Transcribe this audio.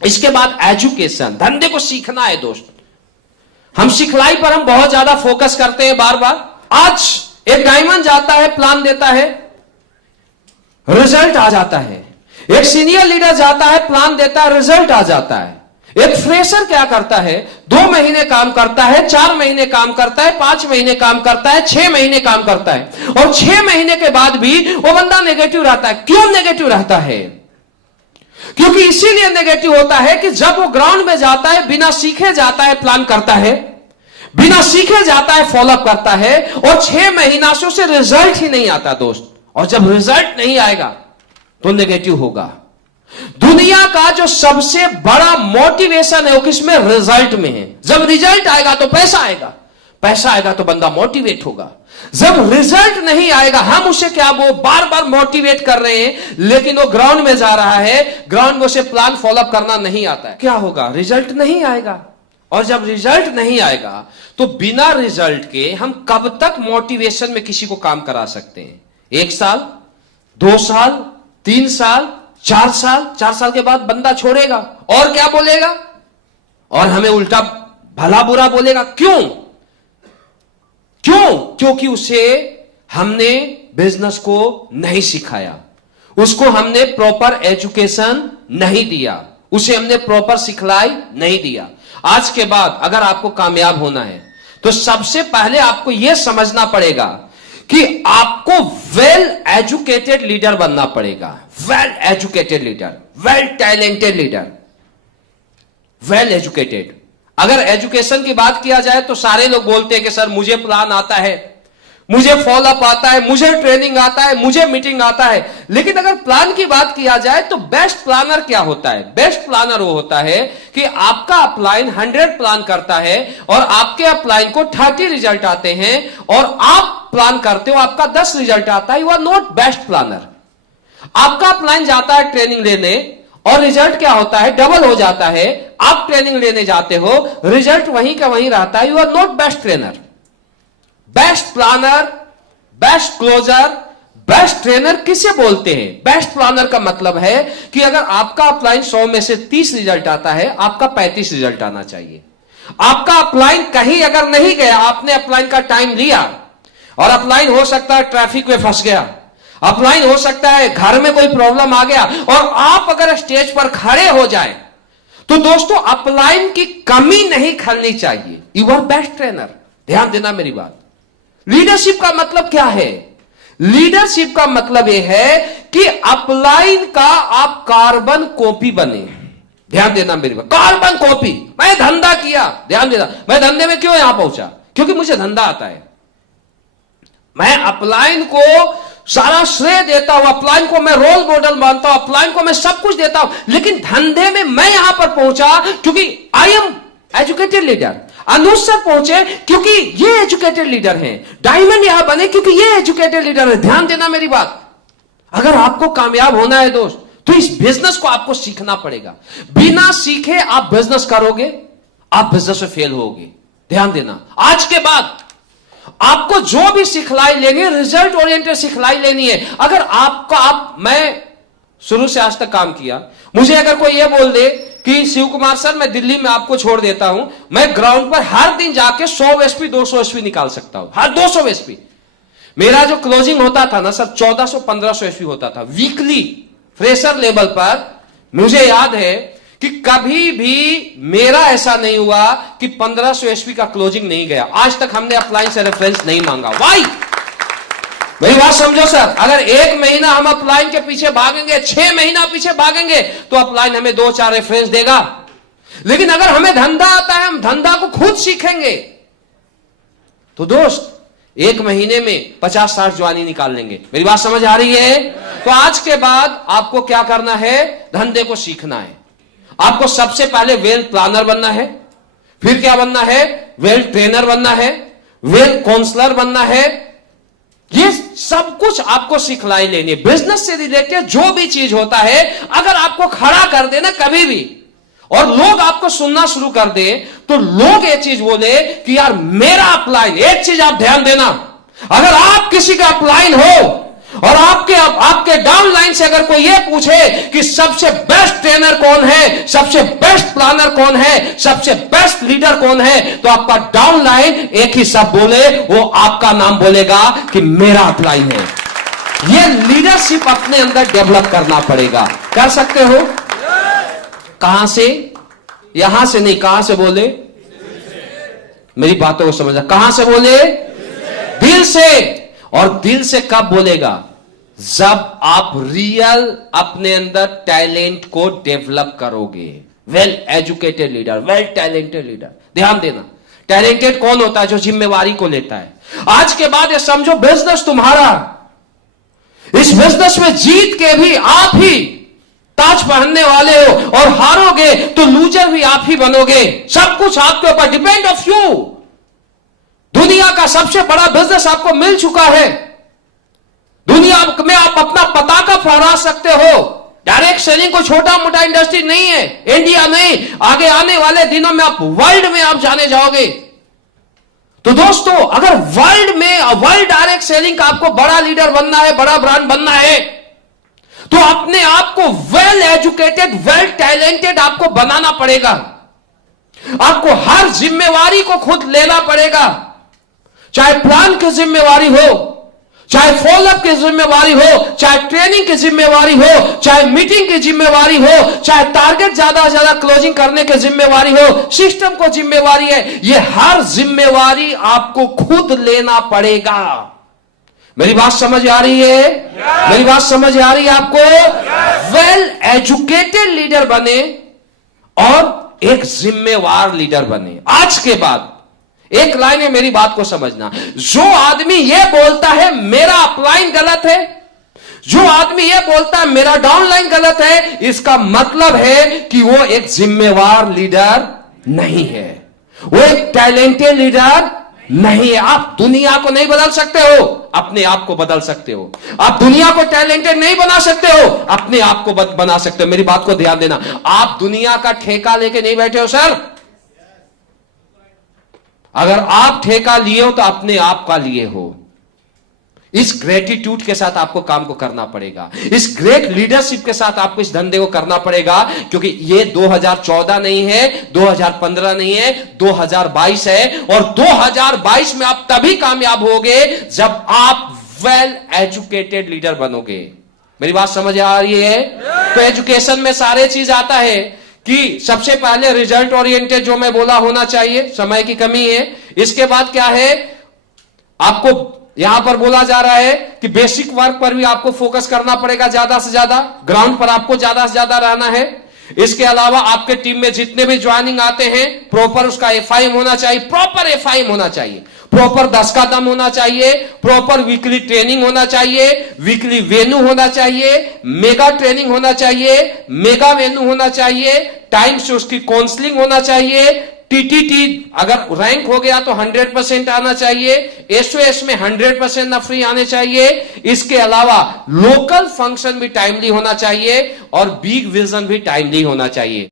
इसके बाद एजुकेशन, धंधे को सीखना है दोस्त। हम सिखलाई पर हम बहुत ज्यादा फोकस करते हैं बार बार। आज एक डायमंड जाता है, प्लान देता है, रिजल्ट आ जाता है। एक सीनियर लीडर जाता है, प्लान देता है, रिजल्ट आ जाता है। एक फ्रेशर क्या करता है, 2 महीने काम करता है, 4 महीने काम करता है, 5 महीने काम करता है, 6 महीने काम करता है, और 6 महीने के बाद भी वो बंदा नेगेटिव रहता है। क्यों नेगेटिव रहता है? क्योंकि इसीलिए नेगेटिव होता है कि जब वो ग्राउंड में जाता है, बिना सीखे जाता है, प्लान करता है, बिना सीखे जाता है, फॉलोअप करता है, और 6 महीना से उसे रिजल्ट ही नहीं आता दोस्त। और जब रिजल्ट नहीं आएगा तो नेगेटिव होगा। दुनिया का जो सबसे बड़ा मोटिवेशन है वो किसमें? रिजल्ट में है। जब रिजल्ट आएगा तो पैसा आएगा, पैसा आएगा तो बंदा मोटिवेट होगा। जब रिजल्ट नहीं आएगा, हम उसे क्या वो बार बार मोटिवेट कर रहे हैं, लेकिन वो ग्राउंड में जा रहा है, ग्राउंड में उसे प्लान फॉलोअप करना नहीं आता है। क्या होगा? रिजल्ट नहीं आएगा। और जब रिजल्ट नहीं आएगा तो बिना रिजल्ट के हम कब तक मोटिवेशन में किसी को काम करा सकते हैं? 1 साल, 2 साल, 3 साल, 4 साल। 4 साल के बाद बंदा छोड़ेगा और क्या बोलेगा? और हमें उल्टा भला बुरा बोलेगा। क्यों? क्योंकि उसे हमने बिजनेस को नहीं सिखाया, उसको हमने प्रॉपर एजुकेशन नहीं दिया, उसे हमने प्रॉपर सिखलाई नहीं दिया। आज के बाद अगर आपको कामयाब होना है तो सबसे पहले आपको यह समझना पड़ेगा कि आपको वेल एजुकेटेड लीडर बनना पड़ेगा। Well educated leader, well talented leader, well educated. अगर एजुकेशन की बात किया जाए तो सारे लोग बोलते हैं कि सर मुझे प्लान आता है, मुझे फॉलोअप आता है, मुझे ट्रेनिंग आता है, मुझे मीटिंग आता है। लेकिन अगर प्लान की बात किया जाए तो बेस्ट प्लानर क्या होता है? बेस्ट प्लानर वो होता है कि आपका अपलाइन 100 प्लान करता है और आपके अपलाइन को 30 रिजल्ट आते हैं, और आप प्लान करते हो, आपका 10 रिजल्ट आता है। You are not best planner. आपका अपलाइन जाता है ट्रेनिंग लेने और रिजल्ट क्या होता है? डबल हो जाता है। आप ट्रेनिंग लेने जाते हो, रिजल्ट वहीं का वहीं रहता है। You are not best trainer. Best planner, best closer, best trainer किसे बोलते हैं? बेस्ट प्लानर का मतलब है कि अगर आपका अपलाइन 100 में से 30 रिजल्ट आता है, आपका 35 रिजल्ट आना चाहिए। आपका अपलाइन कहीं अगर नहीं गया, आपने अपलाइन का टाइम लिया, और अपलाइन हो सकता है ट्रैफिक में फंस गया, अपलाइन हो सकता है घर में कोई प्रॉब्लम आ गया, और आप अगर स्टेज पर खड़े हो जाए, तो दोस्तों अपलाइन की कमी नहीं खलनी चाहिए। You are best trainer. ध्यान देना मेरी बात। लीडरशिप का मतलब क्या है? लीडरशिप का मतलब यह है कि अपलाइन का आप कार्बन कॉपी बने। ध्यान देना मेरी बात। Carbon copy. मैं धंधा किया, ध्यान देना, मैं धंधे में क्यों यहां पहुंचा? क्योंकि मुझे धंधा आता है। मैं अपलाइन को सारा श्रेय देता हूं, अपलाइन को मैं रोल मॉडल मानता हूं, अपलाइन को मैं सब कुछ देता हूं, लेकिन धंधे में मैं यहां पर पहुंचा क्योंकि I am educated leader. Anuj sir पहुंचे क्योंकि ये एजुकेटेड लीडर हैं। डायमंड यहां बने क्योंकि ये एजुकेटेड लीडर है। ध्यान देना मेरी बात। अगर आपको कामयाब होना है दोस्त, तो इस बिजनेस को आपको सीखना पड़ेगा। बिना सीखे आप बिजनेस करोगे, आप बिजनेस में फेल होगे। ध्यान देना। आज के बाद आपको जो भी सिखलाई लेनी है, रिजल्ट ओरिएंटेड सिखलाई लेनी है। अगर मैं शुरू से आज तक काम किया, मुझे अगर कोई यह बोल दे कि शिव कुमार सर मैं दिल्ली में आपको छोड़ देता हूं, मैं ग्राउंड पर हर दिन जाके 100 एसपी 200 एसपी निकाल सकता हूं, हर 200 एसपी। मेरा जो क्लोजिंग होता था ना सर, 1400-1500 एसपी होता था वीकली फ्रेशर लेवल पर। मुझे याद है कि कभी भी मेरा ऐसा नहीं हुआ कि 1500 एसपी का क्लोजिंग नहीं गया। आज तक हमने अपलाइन से रेफरेंस नहीं मांगा। वाई? मेरी बात समझो सर। अगर 1 महीना हम अपलाइन के पीछे भागेंगे, 6 महीना पीछे भागेंगे, तो अपलाइन हमें 2-4 रेफरेंस देगा। लेकिन अगर हमें धंधा आता है, हम धंधा को खुद सीखेंगे, तो दोस्त 1 महीने में 50-60 ज्वानी निकाल लेंगे। मेरी बात समझ आ रही है? तो आज के बाद आपको क्या करना है? धंधे को सीखना है। आपको सबसे पहले वेल प्लानर बनना है, फिर क्या बनना है? वेल ट्रेनर बनना है, वेल काउंसलर बनना है। ये सब कुछ आपको सिखलाई लेनी है। बिजनेस से रिलेटेड जो भी चीज होता है, अगर आपको खड़ा कर देना कभी भी, और लोग आपको सुनना शुरू कर दे, तो लोग ये चीज बोले कि यार मेरा अपलाइन। एक चीज आप ध्यान देना, अगर आप किसी का अपलाइन हो और आपके डाउन लाइन से अगर कोई ये पूछे कि सबसे बेस्ट ट्रेनर कौन है, सबसे बेस्ट प्लानर कौन है, सबसे बेस्ट लीडर कौन है, तो आपका डाउन लाइन एक ही शब्द बोले, वो आपका नाम बोलेगा कि मेरा अपलाइन है। ये लीडरशिप अपने अंदर डेवलप करना पड़ेगा। कर सकते हो? कहां से? यहां से नहीं, कहां से बोले? मेरी बातों को समझना, कहां से बोले? दिल से। और दिल से कब बोलेगा? जब आप रियल अपने अंदर टैलेंट को डेवलप करोगे। Well educated leader, well talented leader. ध्यान देना, टैलेंटेड कौन होता है? जो जिम्मेवारी को लेता है। आज के बाद ये समझो बिजनेस तुम्हारा, इस बिजनेस में जीत के भी आप ही ताज पहनने वाले हो, और हारोगे तो लूजर भी आप ही बनोगे। सब कुछ आपके ऊपर डिपेंड ऑफ यू। दुनिया का सबसे बड़ा बिजनेस आपको मिल चुका है। दुनिया में आप अपना पताका फहरा सकते हो। डायरेक्ट सेलिंग को छोटा मोटा इंडस्ट्री नहीं है, इंडिया नहीं, आगे आने वाले दिनों में आप वर्ल्ड में आप जाने जाओगे। तो दोस्तों, अगर वर्ल्ड डायरेक्ट सेलिंग का आपको बड़ा लीडर बनना है, बड़ा ब्रांड बनना है, तो अपने आप को वेल एजुकेटेड, वेल टैलेंटेड आपको बनाना पड़ेगा। आपको हर जिम्मेवारी को खुद लेना पड़ेगा, चाहे प्लान की जिम्मेवारी हो, चाहे फॉलोअप की जिम्मेवारी हो, चाहे ट्रेनिंग की जिम्मेवारी हो, चाहे मीटिंग की जिम्मेवारी हो, चाहे टारगेट ज्यादा से ज्यादा क्लोजिंग करने की जिम्मेवारी हो, सिस्टम को जिम्मेवारी है। ये हर जिम्मेवारी आपको खुद लेना पड़ेगा। मेरी बात समझ आ रही है? मेरी बात समझ आ रही है आपको? वेल एजुकेटेड लीडर बने और एक जिम्मेवार लीडर बने। आज के बाद एक लाइन है, मेरी बात को समझना। जो आदमी यह बोलता है मेरा अपलाइन गलत है, जो आदमी यह बोलता है मेरा डाउनलाइन गलत है, इसका मतलब है कि वो एक जिम्मेवार लीडर नहीं है, वो एक टैलेंटेड लीडर नहीं है। आप दुनिया को नहीं बदल सकते हो, अपने आप को बदल सकते हो। आप दुनिया को टैलेंटेड नहीं बना सकते हो, अपने आप को बना सकते हो। मेरी बात को ध्यान देना, आप दुनिया का ठेका लेके नहीं बैठे हो सर। अगर आप ठेका लिए हो तो अपने आप का लिए हो। इस ग्रेटिट्यूड के साथ आपको काम को करना पड़ेगा, इस ग्रेट लीडरशिप के साथ आपको इस धंधे को करना पड़ेगा, क्योंकि ये 2014 नहीं है, 2015 नहीं है, 2022 है। और 2022 में आप तभी कामयाब होगे जब आप वेल एजुकेटेड लीडर बनोगे। मेरी बात समझ आ रही है? तो एजुकेशन में सारे चीज आता है कि सबसे पहले रिजल्ट ओरिएंटेड जो मैं बोला होना चाहिए, समय की कमी है। इसके बाद क्या है, आपको यहां पर बोला जा रहा है कि बेसिक वर्क पर भी आपको फोकस करना पड़ेगा, ज्यादा से ज्यादा ग्राउंड पर आपको ज्यादा से ज्यादा रहना है। इसके अलावा आपके टीम में जितने भी ज्वाइनिंग आते हैं, प्रॉपर उसका एफआईएम होना चाहिए, प्रॉपर एफआईएम होना चाहिए, प्रॉपर 10 का दम होना चाहिए, प्रॉपर वीकली ट्रेनिंग होना चाहिए, वीकली वेन्यू होना चाहिए, मेगा ट्रेनिंग होना चाहिए, मेगा वेन्यू होना चाहिए, टाइम से उसकी काउंसलिंग होना चाहिए, टीटीटी अगर रैंक हो गया तो 100% आना चाहिए, एसओएस में 100% ना फ्री आने चाहिए। इसके अलावा लोकल फंक्शन भी टाइमली होना चाहिए और बिग विजन भी टाइमली होना चाहिए।